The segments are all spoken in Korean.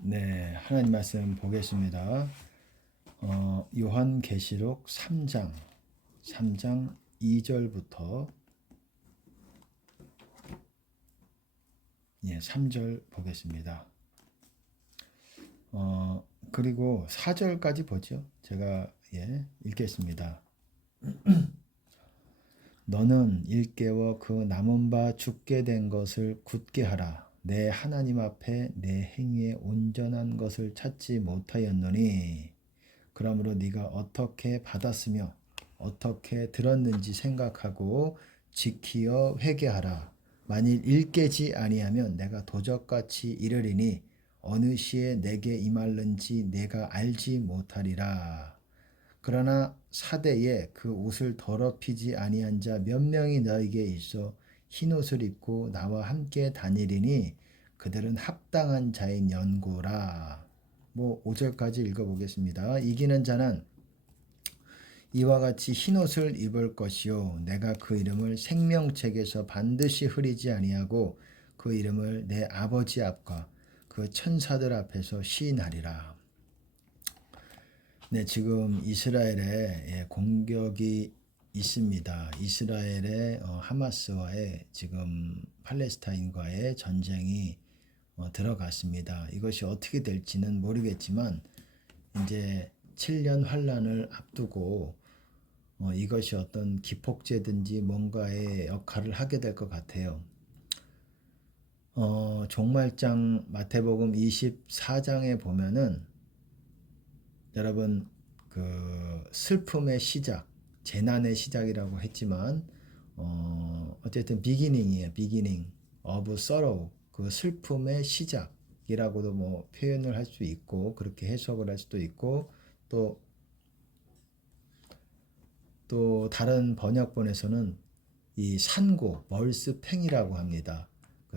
네, 하나님 말씀 보겠습니다. 요한계시록 3장 2절부터 3절 보겠습니다. 그리고 4절까지 보죠. 제가 읽겠습니다. 너는 일깨워 그 남은 바 죽게 된 것을 굳게 하라. 내 하나님 앞에 내 행위에 온전한 것을 찾지 못하였노니 그러므로 네가 어떻게 받았으며 어떻게 들었는지 생각하고 지키어 회개하라. 만일 일깨지 아니하면 내가 도적같이 이르리니 어느 시에 내게 임할는지 내가 알지 못하리라. 그러나 사대에 그 옷을 더럽히지 아니한 자 몇 명이 너에게 있어 흰옷을 입고 나와 함께 다니리니 그들은 합당한 자인 연고라. 5절까지 읽어보겠습니다. 이기는 자는 이와 같이 흰옷을 입을 것이요 내가 그 이름을 생명책에서 반드시 흐리지 아니하고 그 이름을 내 아버지 앞과 그 천사들 앞에서 시인하리라. 네, 지금 이스라엘에 공격이 있습니다. 이스라엘의 하마스와의 지금 팔레스타인과의 전쟁이 들어갔습니다. 이것이 어떻게 될지는 모르겠지만 이제 7년 환란을 앞두고 이것이 어떤 기폭제든지 뭔가의 역할을 하게 될 것 같아요. 종말장 마태복음 24장에 보면은 여러분 그 슬픔의 시작, 재난의 시작이라고 했지만 어쨌든 비기닝이에요. 비기닝 of sorrow, 그 슬픔의 시작이라고도 표현을 할 수 있고 그렇게 해석을 할 수도 있고 또 다른 번역본에서는 이 산고, 멀스팽이라고 합니다. 그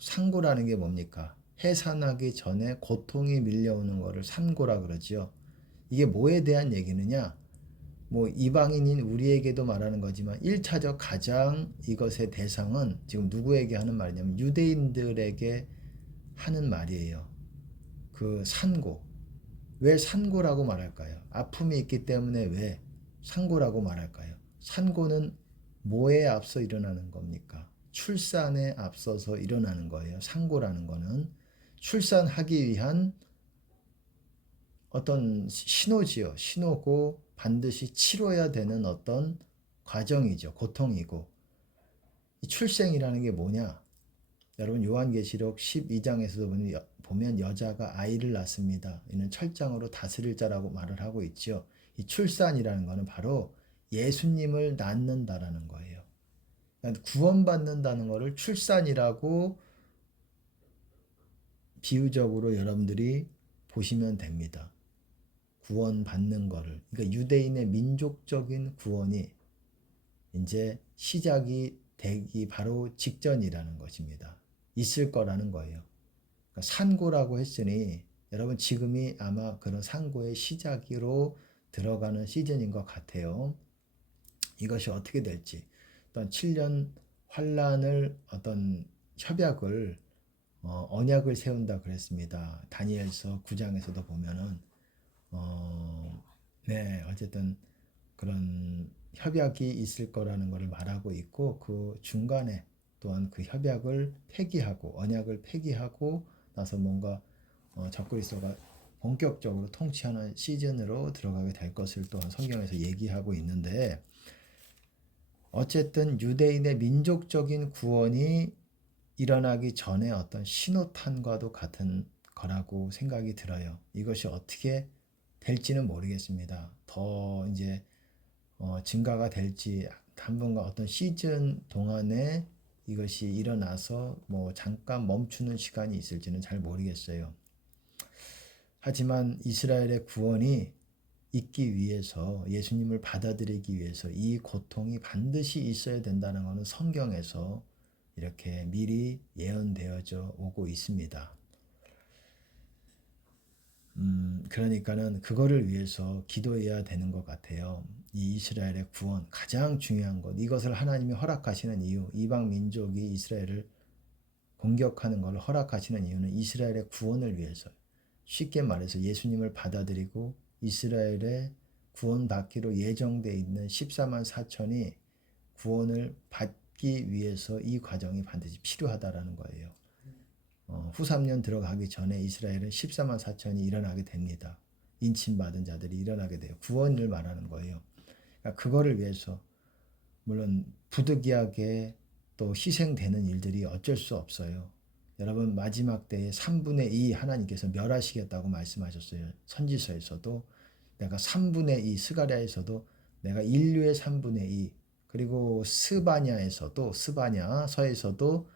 산고라는 게 뭡니까? 해산하기 전에 고통이 밀려오는 거를 산고라 그러지요. 이게 뭐에 대한 얘기느냐? 이방인인 우리에게도 말하는 거지만 1차적 가장 이것의 대상은 지금 누구에게 하는 말이냐면 유대인들에게 하는 말이에요. 그 산고. 왜 산고라고 말할까요? 아픔이 있기 때문에 왜 산고라고 말할까요? 산고는 뭐에 앞서 일어나는 겁니까? 출산에 앞서서 일어나는 거예요. 산고라는 거는 출산하기 위한 어떤 신호지요. 신호고 반드시 치러야 되는 어떤 과정이죠. 고통이고. 이 출생이라는 게 뭐냐? 여러분 요한계시록 12장에서도 보면 여자가 아이를 낳습니다. 이는 철장으로 다스릴 자라고 말을 하고 있죠. 이 출산이라는 것은 바로 예수님을 낳는다라는 거예요. 구원받는다는 것을 출산이라고 비유적으로 여러분들이 보시면 됩니다. 구원받는 거를. 그러니까 유대인의 민족적인 구원이 이제 시작이 되기 바로 직전이라는 것입니다. 있을 거라는 거예요. 그러니까 산고라고 했으니 여러분 지금이 아마 그런 산고의 시작으로 들어가는 시즌인 것 같아요. 이것이 어떻게 될지. 어떤 7년 환란을 어떤 협약을 언약을 세운다 그랬습니다. 다니엘서 9장에서도 보면은 어쨌든 그런 협약이 있을 거라는 것을 말하고 있고 그 중간에 또한 그 협약을 폐기하고 언약을 폐기하고 나서 뭔가 적그리스도가 본격적으로 통치하는 시즌으로 들어가게 될 것을 또한 성경에서 얘기하고 있는데 어쨌든 유대인의 민족적인 구원이 일어나기 전에 어떤 신호탄과도 같은 거라고 생각이 들어요. 이것이 어떻게 될지는 모르겠습니다. 더 이제 증가가 될지 당분간 어떤 시즌 동안에 이것이 일어나서 잠깐 멈추는 시간이 있을지는 잘 모르겠어요. 하지만 이스라엘의 구원이 있기 위해서 예수님을 받아들이기 위해서 이 고통이 반드시 있어야 된다는 것은 성경에서 이렇게 미리 예언되어져 오고 있습니다. 그러니까는 그거를 위해서 기도해야 되는 것 같아요. 이 이스라엘의 구원, 가장 중요한 것, 이것을 하나님이 허락하시는 이유, 이방 민족이 이스라엘을 공격하는 것을 허락하시는 이유는 이스라엘의 구원을 위해서요. 쉽게 말해서 예수님을 받아들이고 이스라엘의 구원받기로 예정되어 있는 14만 4천이 구원을 받기 위해서 이 과정이 반드시 필요하다라는 거예요. 후 3년 들어가기 전에 이스라엘은 14만 4천이 일어나게 됩니다. 인침받은 자들이 일어나게 돼요. 구원을 말하는 거예요. 그러니까 그거를 위해서 물론 부득이하게 또 희생되는 일들이 어쩔 수 없어요. 여러분 마지막 때에 3분의 2 하나님께서 멸하시겠다고 말씀하셨어요. 선지서에서도 내가 3분의 2 스가랴에서도 내가 인류의 3분의 2 그리고 스바냐에서도 스바냐서에서도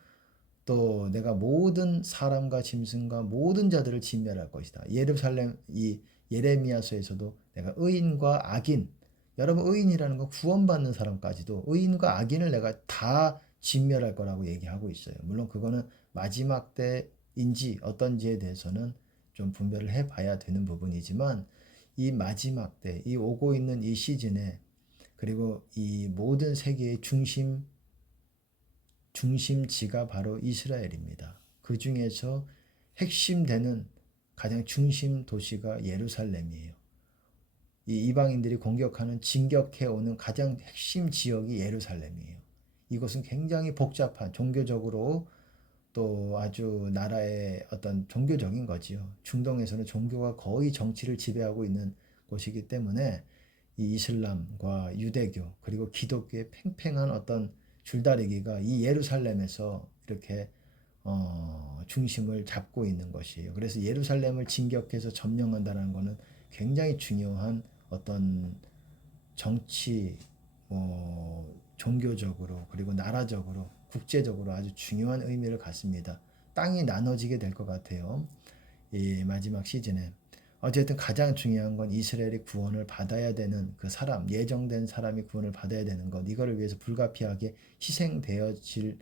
또 내가 모든 사람과 짐승과 모든 자들을 진멸할 것이다. 예루살렘 이 예레미야서에서도 내가 의인과 악인 여러분 의인이라는 건 구원받는 사람까지도 의인과 악인을 내가 다 진멸할 거라고 얘기하고 있어요. 물론 그거는 마지막 때인지 어떤지에 대해서는 좀 분별을 해봐야 되는 부분이지만 이 마지막 때, 이 오고 있는 이 시즌에 그리고 이 모든 세계의 중심지가 바로 이스라엘입니다. 그 중에서 핵심되는 가장 중심 도시가 예루살렘이에요. 이 이방인들이 공격하는 진격해오는 가장 핵심 지역이 예루살렘이에요. 이것은 굉장히 복잡한 종교적으로 또 아주 나라의 어떤 종교적인 거지요. 중동에서는 종교가 거의 정치를 지배하고 있는 곳이기 때문에 이 이슬람과 유대교 그리고 기독교의 팽팽한 어떤 줄다리기가 이 예루살렘에서 이렇게 중심을 잡고 있는 것이에요. 그래서 예루살렘을 진격해서 점령한다는 것은 굉장히 중요한 어떤 정치, 종교적으로 그리고 나라적으로 국제적으로 아주 중요한 의미를 갖습니다. 땅이 나눠지게 될 것 같아요. 이 마지막 시즌에. 어쨌든 가장 중요한 건 이스라엘이 구원을 받아야 되는 그 사람, 예정된 사람이 구원을 받아야 되는 것, 이거를 위해서 불가피하게 희생되어질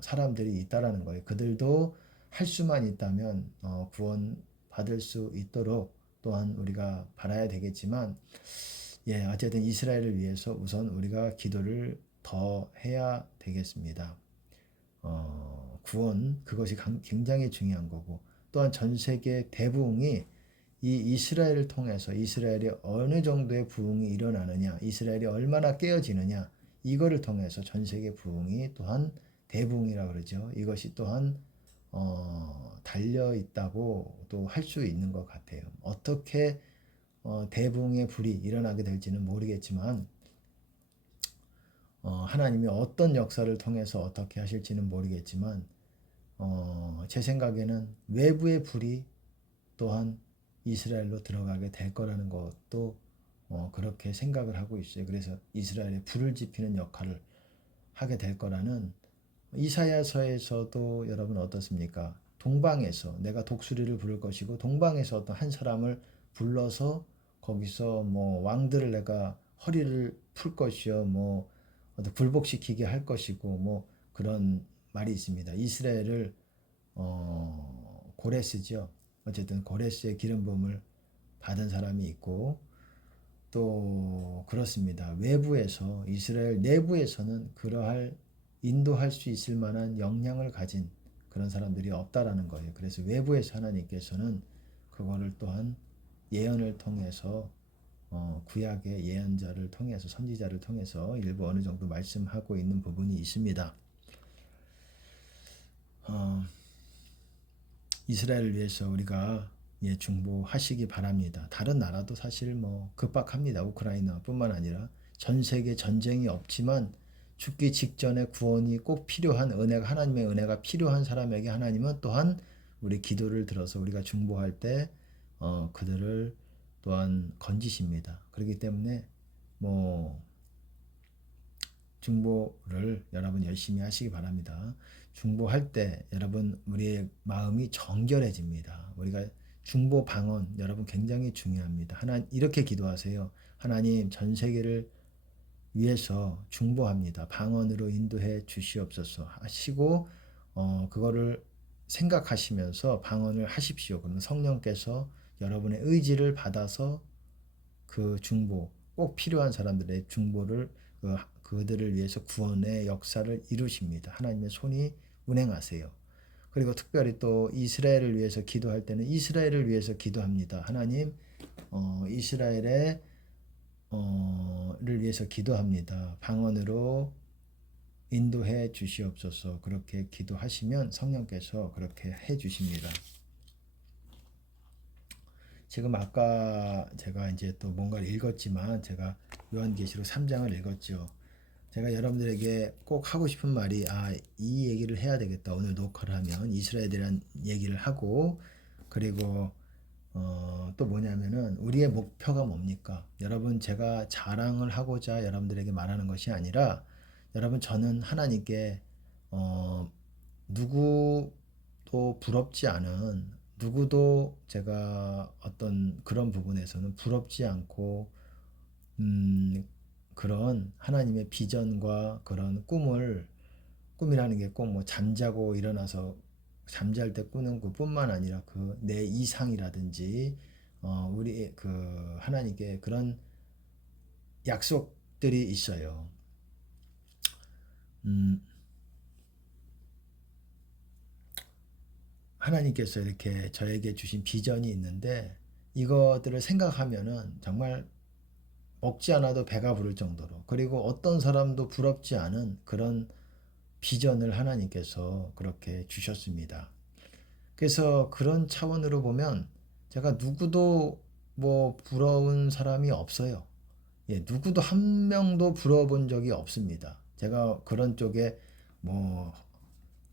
사람들이 있다라는 거예요. 그들도 할 수만 있다면 구원 받을 수 있도록 또한 우리가 바라야 되겠지만, 예, 어쨌든 이스라엘을 위해서 우선 우리가 기도를 더 해야 되겠습니다. 구원 그것이 굉장히 중요한 거고 또한 전 세계 대부흥이 이 이스라엘을 통해서 이스라엘이 어느 정도의 부흥이 일어나느냐 이스라엘이 얼마나 깨어지느냐 이거를 통해서 전 세계 부흥이 또한 대부흥이라 그러죠. 이것이 또한 달려 있다고 또 할 수 있는 것 같아요. 어떻게 대부흥의 불이 일어나게 될지는 모르겠지만 하나님이 어떤 역사를 통해서 어떻게 하실지는 모르겠지만 제 생각에는 외부의 불이 또한 이스라엘로 들어가게 될 거라는 것도 그렇게 생각을 하고 있어요. 그래서 이스라엘에 불을 지피는 역할을 하게 될 거라는 이사야서에서도 여러분 어떻습니까? 동방에서 내가 독수리를 부를 것이고 동방에서 어떤 한 사람을 불러서 거기서 뭐 왕들을 내가 허리를 풀 것이요 뭐 어떤 굴복시키게 할 것이고 뭐 그런 말이 있습니다. 이스라엘을 고레스죠. 어쨌든 고레스의 기름 부음을 받은 사람이 있고 또 그렇습니다. 외부에서 이스라엘 내부에서는 그러할 인도할 수 있을 만한 역량을 가진 그런 사람들이 없다라는 거예요. 그래서 외부에서 하나님께서는 그거를 또한 예언을 통해서 구약의 예언자를 통해서 선지자를 통해서 일부 어느 정도 말씀하고 있는 부분이 있습니다. 이스라엘을 위해서 우리가 중보하시기 바랍니다. 다른 나라도 사실 뭐 급박합니다. 우크라이나뿐만 아니라 전 세계 전쟁이 없지만 죽기 직전에 구원이 꼭 필요한 은혜가 하나님의 은혜가 필요한 사람에게 하나님은 또한 우리 기도를 들어서 우리가 중보할 때 그들을 또한 건지십니다. 그렇기 때문에 뭐 중보를 여러분 열심히 하시기 바랍니다. 중보할 때 여러분 우리의 마음이 정결해집니다. 우리가 중보 방언 여러분 굉장히 중요합니다. 이렇게 기도하세요. 하나님 전 세계를 위해서 중보합니다. 방언으로 인도해 주시옵소서 하시고 그거를 생각하시면서 방언을 하십시오. 그러면 성령께서 여러분의 의지를 받아서 그 중보 꼭 필요한 사람들의 중보를 그들을 위해서 구원의 역사를 이루십니다. 하나님의 손이 운행하세요. 그리고 특별히 또 이스라엘을 위해서 기도할 때는 이스라엘을 위해서 기도합니다. 하나님, 이스라엘의 를 위해서 기도합니다. 방언으로 인도해 주시옵소서. 그렇게 기도하시면 성령께서 그렇게 해 주십니다. 지금 아까 제가 이제 또 뭔가를 읽었지만 제가 요한계시록 3장을 읽었죠. 제가 여러분들에게 꼭 하고 싶은 말이 이 얘기를 해야 되겠다. 오늘 녹화를 하면 이스라엘에 대한 얘기를 하고 그리고 또 뭐냐면은 우리의 목표가 뭡니까? 여러분 제가 자랑을 하고자 여러분들에게 말하는 것이 아니라 여러분 저는 하나님께 누구도 부럽지 않은 누구도 제가 어떤 그런 부분에서는 부럽지 않고 그런 하나님의 비전과 그런 꿈이라는 게 꼭 뭐 잠자고 일어나서 잠잘 때 꾸는 것뿐만 아니라 그 내 이상이라든지 우리 그 하나님께 그런 약속들이 있어요. 하나님께서 이렇게 저에게 주신 비전이 있는데 이것들을 생각하면은 정말 먹지 않아도 배가 부를 정도로 그리고 어떤 사람도 부럽지 않은 그런 비전을 하나님께서 그렇게 주셨습니다. 그래서 그런 차원으로 보면 제가 누구도 뭐 부러운 사람이 없어요. 예, 누구도 한 명도 부러워 본 적이 없습니다. 제가 그런 쪽에 뭐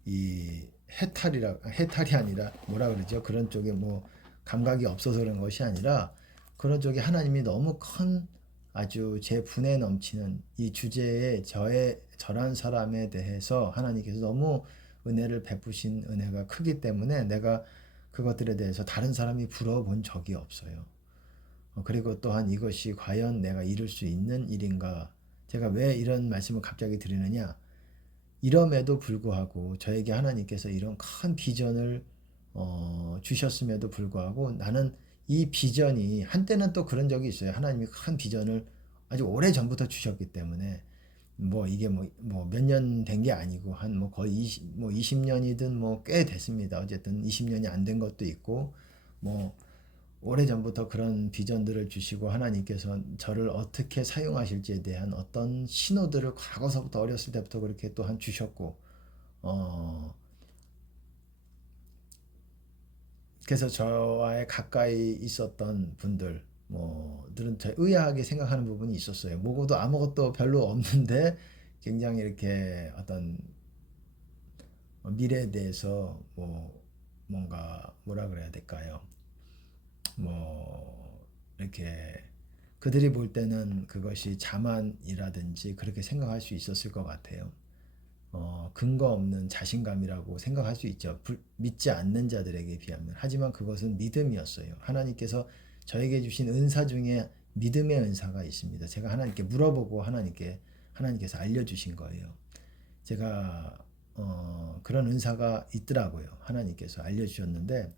이 해탈이 아니라 뭐라 그러죠? 그런 쪽에 뭐 감각이 없어서 그런 것이 아니라 그런 쪽에 하나님이 너무 큰 아주 제 분에 넘치는 이 주제에 저란 사람에 대해서 하나님께서 너무 은혜를 베푸신 은혜가 크기 때문에 내가 그것들에 대해서 다른 사람이 부러워 본 적이 없어요. 그리고 또한 이것이 과연 내가 이룰 수 있는 일인가? 제가 왜 이런 말씀을 갑자기 드리느냐? 이럼에도 불구하고 저에게 하나님께서 이런 큰 비전을 주셨음에도 불구하고 나는 이 비전이 한때는 또 그런 적이 있어요. 하나님이 큰 비전을 아주 오래 전부터 주셨기 때문에 뭐 이게 뭐 몇 년 된 게 아니고 한 뭐 거의 20년이든 뭐 꽤 됐습니다. 어쨌든 20년이 안 된 것도 있고 뭐 오래전부터 그런 비전들을 주시고 하나님께서 저를 어떻게 사용하실지에 대한 어떤 신호들을 과거서부터 어렸을 때부터 그렇게 또한 주셨고 그래서 저와의 가까이 있었던 분들 뭐들은 의아하게 생각하는 부분이 있었어요. 뭐고도 아무것도 별로 없는데 굉장히 이렇게 어떤 미래에 대해서 뭔가 뭐라 그래야 될까요? 뭐 이렇게 그들이 볼 때는 그것이 자만이라든지 그렇게 생각할 수 있었을 것 같아요. 근거 없는 자신감이라고 생각할 수 있죠. 믿지 않는 자들에게 비하면. 하지만 그것은 믿음이었어요. 하나님께서 저에게 주신 은사 중에 믿음의 은사가 있습니다. 제가 하나님께 물어보고 하나님께서 알려주신 거예요. 제가 그런 은사가 있더라고요. 하나님께서 알려주셨는데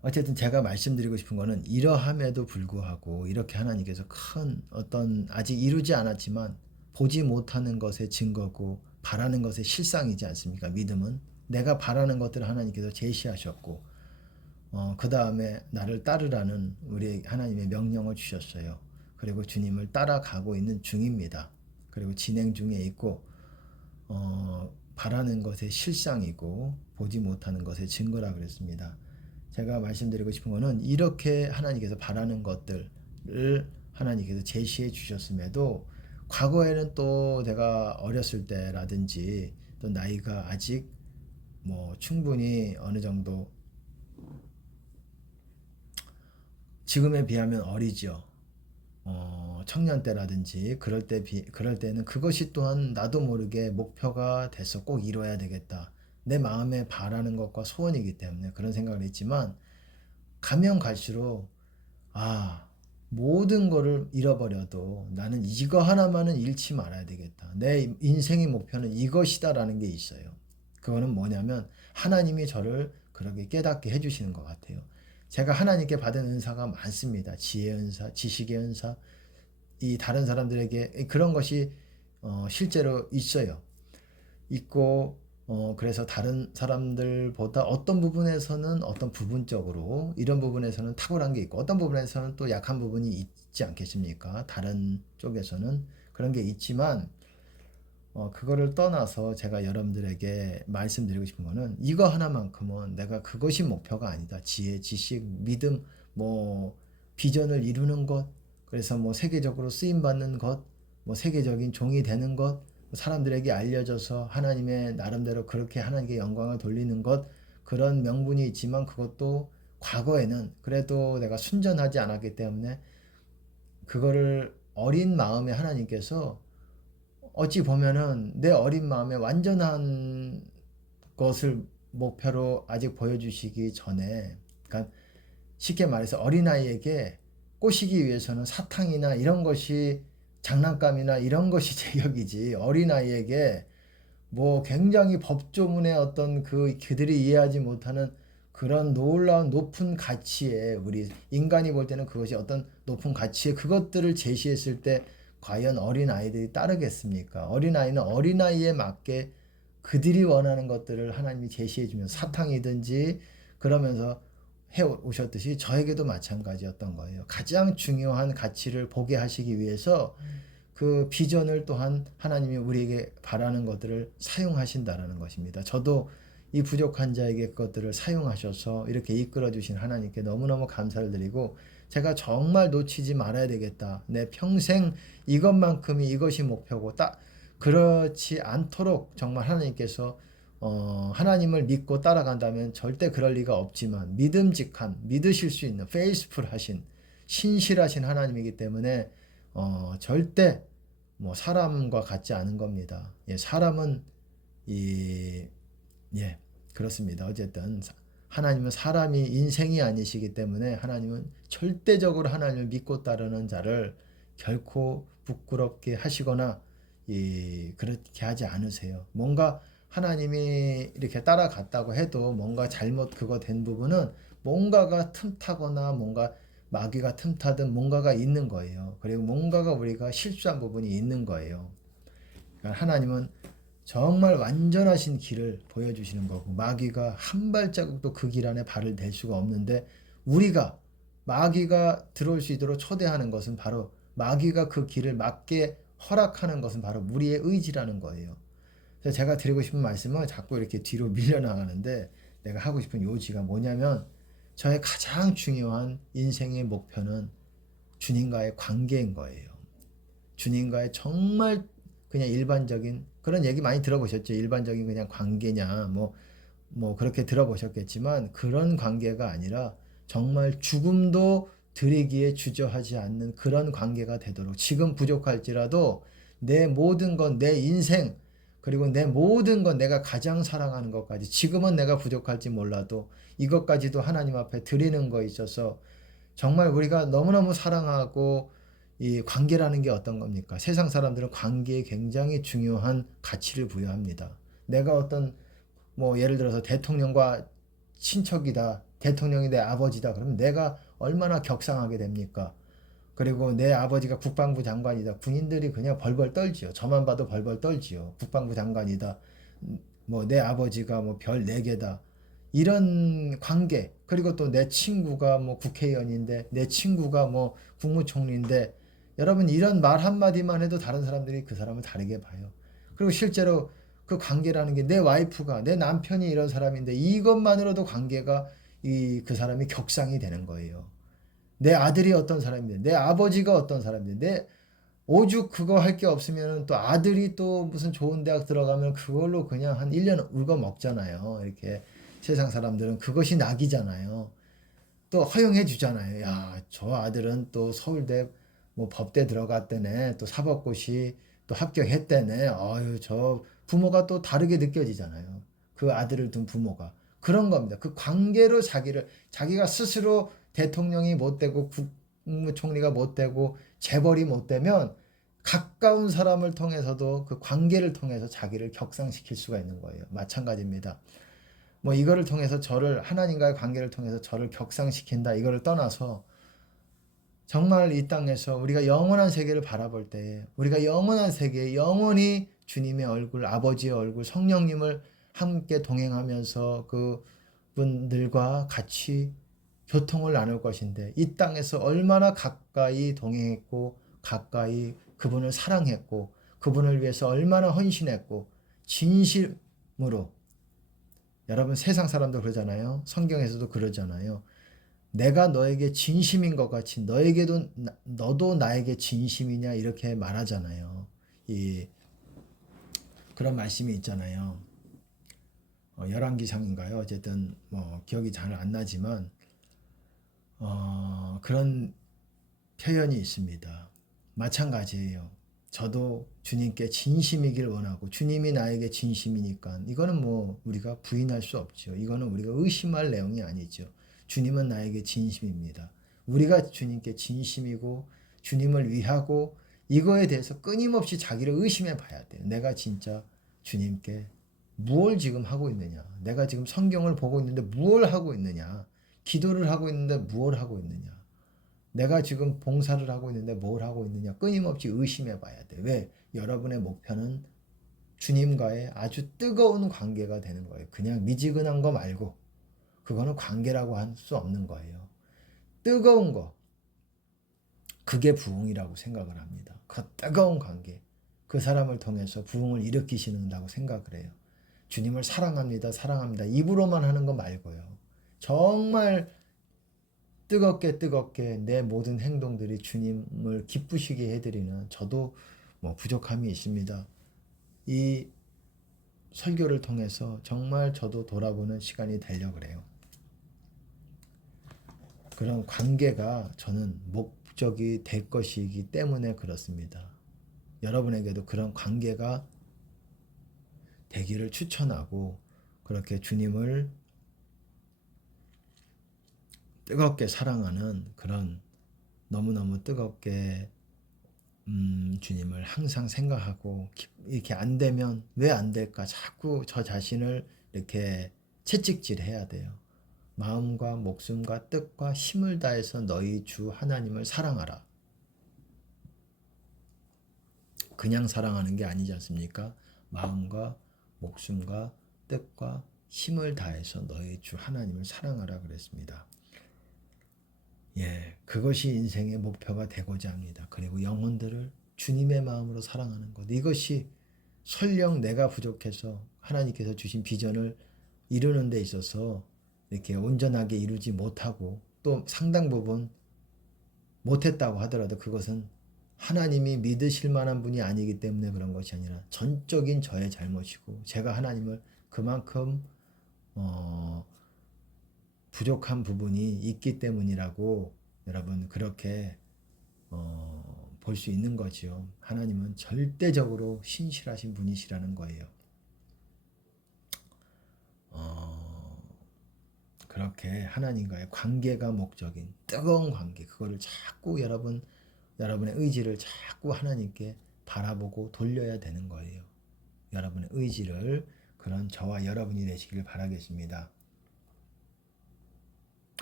어쨌든 제가 말씀드리고 싶은 거는 이러함에도 불구하고 이렇게 하나님께서 큰 어떤 아직 이루지 않았지만 보지 못하는 것의 증거고 바라는 것의 실상이지 않습니까? 믿음은 내가 바라는 것들을 하나님께서 제시하셨고 그 다음에 나를 따르라는 우리 하나님의 명령을 주셨어요. 그리고 주님을 따라가고 있는 중입니다. 그리고 진행 중에 있고 바라는 것의 실상이고 보지 못하는 것의 증거라 그랬습니다. 제가 말씀드리고 싶은 것은 이렇게 하나님께서 바라는 것들을 하나님께서 제시해 주셨음에도 과거에는 또 내가 어렸을 때라든지 또 나이가 아직 뭐 충분히 어느 정도 지금에 비하면 어리죠. 청년 때라든지 그럴 때는 그것이 또한 나도 모르게 목표가 돼서 꼭 이뤄야 되겠다. 내 마음에 바라는 것과 소원이기 때문에 그런 생각을 했지만 가면 갈수록 모든 거를 잃어버려도 나는 이거 하나만은 잃지 말아야 되겠다. 내 인생의 목표는 이것이다라는 게 있어요. 그거는 뭐냐면 하나님이 저를 그렇게 깨닫게 해주시는 것 같아요. 제가 하나님께 받은 은사가 많습니다. 지혜의 은사, 지식의 은사, 이 다른 사람들에게 그런 것이 실제로 있어요. 있고 그래서 다른 사람들보다 어떤 부분에서는 어떤 부분적으로 이런 부분에서는 탁월한 게 있고 어떤 부분에서는 또 약한 부분이 있지 않겠습니까? 다른 쪽에서는 그런 게 있지만 그거를 떠나서 제가 여러분들에게 말씀드리고 싶은 거는 이거 하나만큼은 내가 그것이 목표가 아니다. 지혜, 지식, 믿음, 뭐 비전을 이루는 것, 그래서 뭐 세계적으로 쓰임 받는 것, 뭐 세계적인 종이 되는 것, 사람들에게 알려져서 하나님의 나름대로 그렇게 하나님께 영광을 돌리는 것, 그런 명분이 있지만 그것도 과거에는 그래도 내가 순전하지 않았기 때문에 그거를 어린 마음에 하나님께서 어찌 보면은 내 어린 마음에 완전한 것을 목표로 아직 보여주시기 전에, 그러니까 쉽게 말해서 어린아이에게 꼬시기 위해서는 사탕이나 이런 것이 장난감이나 이런 것이 제격이지, 어린아이에게 뭐 굉장히 법조문의 어떤 그들이 이해하지 못하는 그런 놀라운 높은 가치에, 우리 인간이 볼 때는 그것이 어떤 높은 가치에 그것들을 제시했을 때 과연 어린아이들이 따르겠습니까? 어린아이는 어린아이에 맞게 그들이 원하는 것들을 하나님이 제시해 주면 사탕이든지 그러면서 해 오셨듯이 저에게도 마찬가지였던 거예요. 가장 중요한 가치를 보게 하시기 위해서 그 비전을 또한 하나님이 우리에게 바라는 것들을 사용하신다라는 것입니다. 저도 이 부족한 자에게 그것들을 사용하셔서 이렇게 이끌어 주신 하나님께 너무너무 감사를 드리고, 제가 정말 놓치지 말아야 되겠다. 내 평생 이것만큼이 이것이 목표고 딱 그렇지 않도록 정말 하나님께서 하나님을 믿고 따라간다면 절대 그럴 리가 없지만 믿음직한, 믿으실 수 있는 페이스풀하신 신실하신 하나님이기 때문에 절대 뭐 사람과 같지 않은 겁니다. 예, 사람은 예, 그렇습니다. 어쨌든 하나님은 사람이 인생이 아니시기 때문에 하나님은 절대적으로 하나님을 믿고 따르는 자를 결코 부끄럽게 하시거나 그렇게 하지 않으세요. 뭔가 하나님이 이렇게 따라갔다고 해도 뭔가 잘못 그거 된 부분은 뭔가가 틈타거나 뭔가 마귀가 틈타든 뭔가가 있는 거예요. 그리고 뭔가가 우리가 실수한 부분이 있는 거예요. 그러니까 하나님은 정말 완전하신 길을 보여주시는 거고 마귀가 한 발자국도 그 길 안에 발을 댈 수가 없는데, 우리가 마귀가 들어올 수 있도록 초대하는 것은 바로, 마귀가 그 길을 막게 허락하는 것은 바로 우리의 의지라는 거예요. 그래서 제가 드리고 싶은 말씀은 자꾸 이렇게 뒤로 밀려나가는데, 내가 하고 싶은 요지가 뭐냐면, 저의 가장 중요한 인생의 목표는 주님과의 관계인 거예요. 주님과의 정말 그냥 일반적인 그런 얘기 많이 들어보셨죠. 일반적인 그냥 관계냐 뭐 그렇게 들어보셨겠지만 그런 관계가 아니라 정말 죽음도 드리기에 주저하지 않는 그런 관계가 되도록, 지금 부족할지라도 내 모든 것, 내 인생, 그리고 내 모든 것, 내가 가장 사랑하는 것까지, 지금은 내가 부족할지 몰라도 이것까지도 하나님 앞에 드리는 거에 있어서 정말 우리가 너무너무 사랑하고, 이 관계라는 게 어떤 겁니까? 세상 사람들은 관계에 굉장히 중요한 가치를 부여합니다. 내가 어떤 뭐 예를 들어서 대통령과 친척이다, 대통령이 내 아버지다, 그러면 내가 얼마나 격상하게 됩니까? 그리고 내 아버지가 국방부 장관이다, 군인들이 그냥 벌벌 떨지요. 저만 봐도 벌벌 떨지요. 국방부 장관이다, 뭐 내 아버지가 뭐 별 4개다, 이런 관계. 그리고 또 내 친구가 뭐 국회의원인데, 내 친구가 뭐 국무총리인데, 여러분 이런 말 한마디만 해도 다른 사람들이 그 사람을 다르게 봐요. 그리고 실제로 그 관계라는 게, 내 와이프가, 내 남편이 이런 사람인데 이것만으로도 관계가 그 사람이 격상이 되는 거예요. 내 아들이 어떤 사람인데, 내 아버지가 어떤 사람인데, 내 오죽 그거 할 게 없으면 또 아들이 또 무슨 좋은 대학 들어가면 그걸로 그냥 한 1년 울고 먹잖아요. 이렇게 세상 사람들은 그것이 낙이잖아요. 또 허용해 주잖아요. 야, 저 아들은 또 서울대 뭐 법대 들어갔대네. 또 사법고시 또 합격했대네. 아유, 저 부모가 또 다르게 느껴지잖아요. 그 아들을 둔 부모가. 그런 겁니다. 그 관계로 자기가 스스로 대통령이 못 되고 국무총리가 못 되고 재벌이 못 되면 가까운 사람을 통해서도 그 관계를 통해서 자기를 격상시킬 수가 있는 거예요. 마찬가지입니다. 뭐 이거를 통해서 하나님과의 관계를 통해서 저를 격상시킨다, 이거를 떠나서 정말 이 땅에서 우리가 영원한 세계를 바라볼 때, 우리가 영원한 세계에 영원히 주님의 얼굴, 아버지의 얼굴, 성령님을 함께 동행하면서 그분들과 같이 교통을 나눌 것인데 이 땅에서 얼마나 가까이 동행했고 가까이 그분을 사랑했고 그분을 위해서 얼마나 헌신했고 진심으로 여러분 세상 사람도 그러잖아요. 성경에서도 그러잖아요. 내가 너에게 진심인 것 같이 너에게도 너도 나에게 진심이냐 이렇게 말하잖아요. 그런 말씀이 있잖아요. 열왕기상인가요? 어쨌든 뭐 기억이 잘 안 나지만 그런 표현이 있습니다. 마찬가지예요. 저도 주님께 진심이길 원하고 주님이 나에게 진심이니까 이거는 뭐 우리가 부인할 수 없죠. 이거는 우리가 의심할 내용이 아니죠. 주님은 나에게 진심입니다. 우리가 주님께 진심이고 주님을 위하고 이거에 대해서 끊임없이 자기를 의심해 봐야 돼요. 내가 진짜 주님께 무엇을 지금 하고 있느냐? 내가 지금 성경을 보고 있는데 무엇을 하고 있느냐? 기도를 하고 있는데 무엇을 하고 있느냐? 내가 지금 봉사를 하고 있는데 뭘 하고 있느냐? 끊임없이 의심해 봐야 돼. 왜? 여러분의 목표는 주님과의 아주 뜨거운 관계가 되는 거예요. 그냥 미지근한 거 말고 그거는 관계라고 할 수 없는 거예요. 뜨거운 거. 그게 부흥이라고 생각을 합니다. 그 뜨거운 관계. 그 사람을 통해서 부흥을 일으키시는다고 생각을 해요. 주님을 사랑합니다. 사랑합니다. 입으로만 하는 거 말고요. 정말 뜨겁게 내 모든 행동들이 주님을 기쁘시게 해드리는 저도 뭐 부족함이 있습니다. 이 설교를 통해서 정말 저도 돌아보는 시간이 되려고 그래요. 그런 관계가 저는 목적이 될 것이기 때문에 그렇습니다. 여러분에게도 그런 관계가 되기를 추천하고 그렇게 주님을 뜨겁게 사랑하는 그런 너무너무 뜨겁게 주님을 항상 생각하고 이렇게 안 되면 왜 안 될까 자꾸 저 자신을 이렇게 채찍질해야 돼요. 마음과 목숨과 뜻과 힘을 다해서 너희 주 하나님을 사랑하라. 그냥 사랑하는 게 아니지 않습니까? 마음과 목숨과 뜻과 힘을 다해서 너희 주 하나님을 사랑하라 그랬습니다. 예, 그것이 인생의 목표가 되고자 합니다. 그리고 영혼들을 주님의 마음으로 사랑하는 것. 이것이 설령 내가 부족해서 하나님께서 주신 비전을 이루는 데 있어서 이렇게 온전하게 이루지 못하고 또 상당 부분 못했다고 하더라도 그것은 하나님이 믿으실 만한 분이 아니기 때문에 그런 것이 아니라 전적인 저의 잘못이고 제가 하나님을 그만큼 부족한 부분이 있기 때문이라고 여러분 그렇게 볼 수 있는 거지요. 하나님은 절대적으로 신실하신 분이시라는 거예요. 그렇게 하나님과의 관계가 목적인 뜨거운 관계 그거를 자꾸 여러분의 의지를 자꾸 하나님께 바라보고 돌려야 되는 거예요. 여러분의 의지를 그런 저와 여러분이 되시길 바라겠습니다.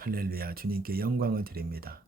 할렐루야. 주님께 영광을 드립니다.